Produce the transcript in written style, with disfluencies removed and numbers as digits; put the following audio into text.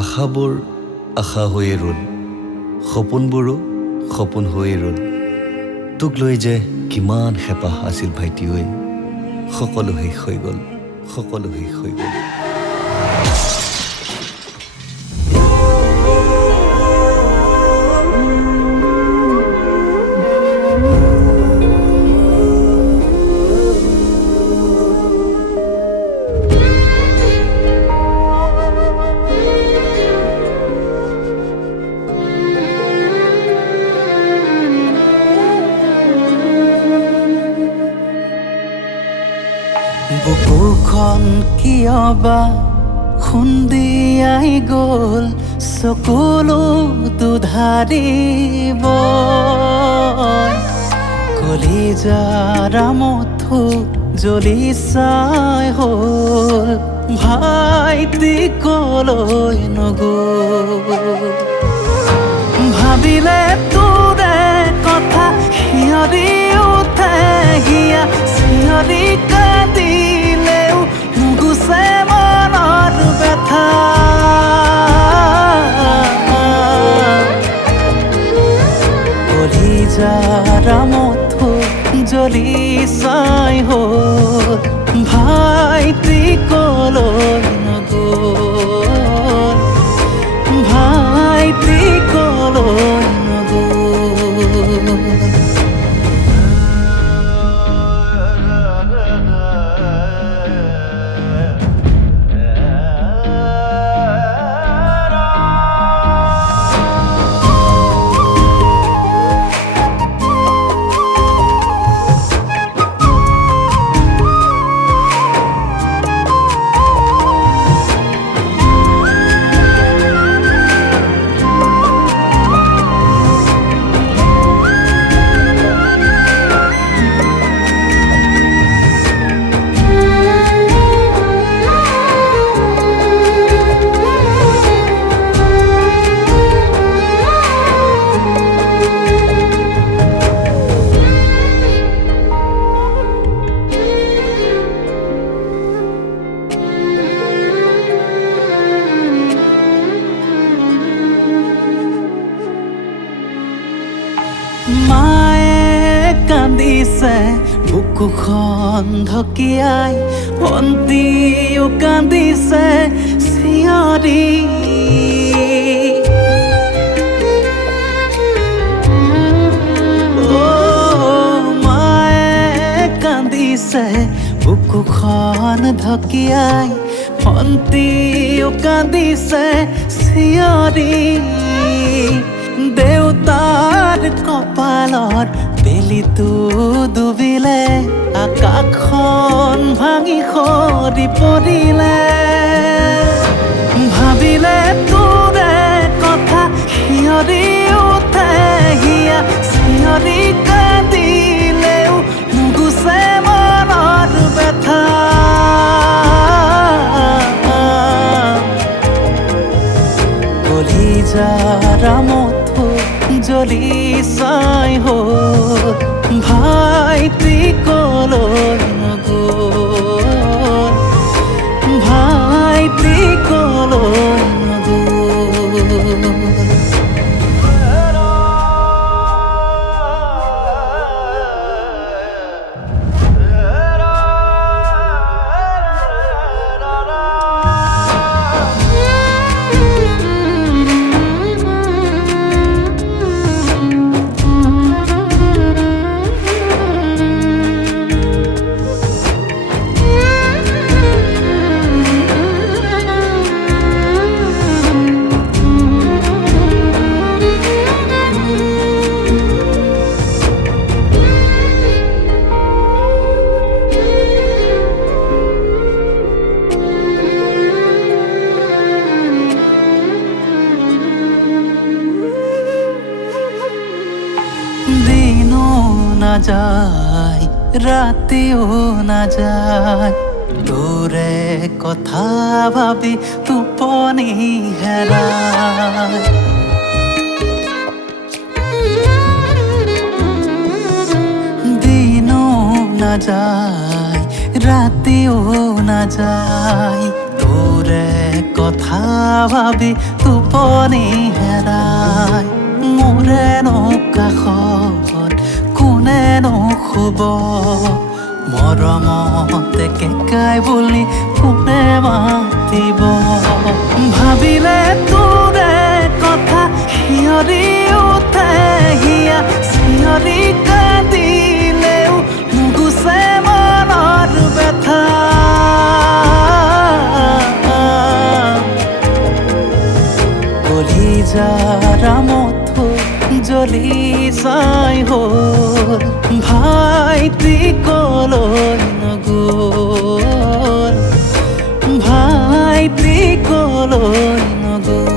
আশাবোৰ আশা হৈয়ে ৰ'ল, সপোনবোৰো সপোন হৈয়ে ৰ'ল। তোক লৈ যে কিমান হেঁপাহ আছিল ভাইটি ঐ, সকলো শেষ হৈ গ'ল, সকলো শেষ হৈ গ'ল। বুকুখন কিয়বা খুন্দিয়াই গ'ল, চকুলো দুধাৰিব কলিজাৰ মথু জ্বলি চাই হ'ল, ভাইটি কলৈ নগ'ল। ভাবিলে তোৰে কথা শিয়ৰি উঠে, হিয়া চিঞৰি কান্দিলেও নুগুচে মনৰ ব্যথা। কলিজাৰ মথু জ্বলি চাই হ'ল, ভাইটি কলৈ নগ'ল, ভাইটি কলৈ নগ'ল। মায়ে কান্দিছে বুকুখন ঢকিয়াই, ভণ্টিও কান্দিছে চিঞৰি। মায়ে কান্দিছে বুকুখন ঢকিয়াই, ভণ্টিও কান্দিছে চিঞৰি। দেউতাৰ কপালৰ বেলিটো ডুবিলে, আকাশখন ভাঙি সৰি পৰিলে। ভাবিলে তোৰে কথা শিয়ৰি উঠে, হিয়া চিঞৰি কান্দিলেও নুগুচে মনৰ ব্যথা। কলিজাৰ মথু জ্বলি চাই হ'ল, ভাইটি কলৈ নগ'ল, ভাইটি কলৈ নগ'ল। দিনো না যায়, রাতেও না যায়, তোরে কথা ভাবি টোপনি হেরায়। দিনো না যায়, রাতেও না যায়, তোরে তোৰে কথা ভাবি টোপনি হেৰাই মোৰেনো কাষত কোনেনো শুব মৰমতে কেকাই বুলি কোনে মাতিব ভাবিলে তোৰে কথা শিয়ৰি উঠে হিয়া চিঞৰি কান্দিলেও নুগুচে মনৰ ব্যথা কলিজাৰ মথো জ্বলি যাই হ'ল ভাইটি কলৈ নগ'ল ভাইটি কলৈ নগ'ল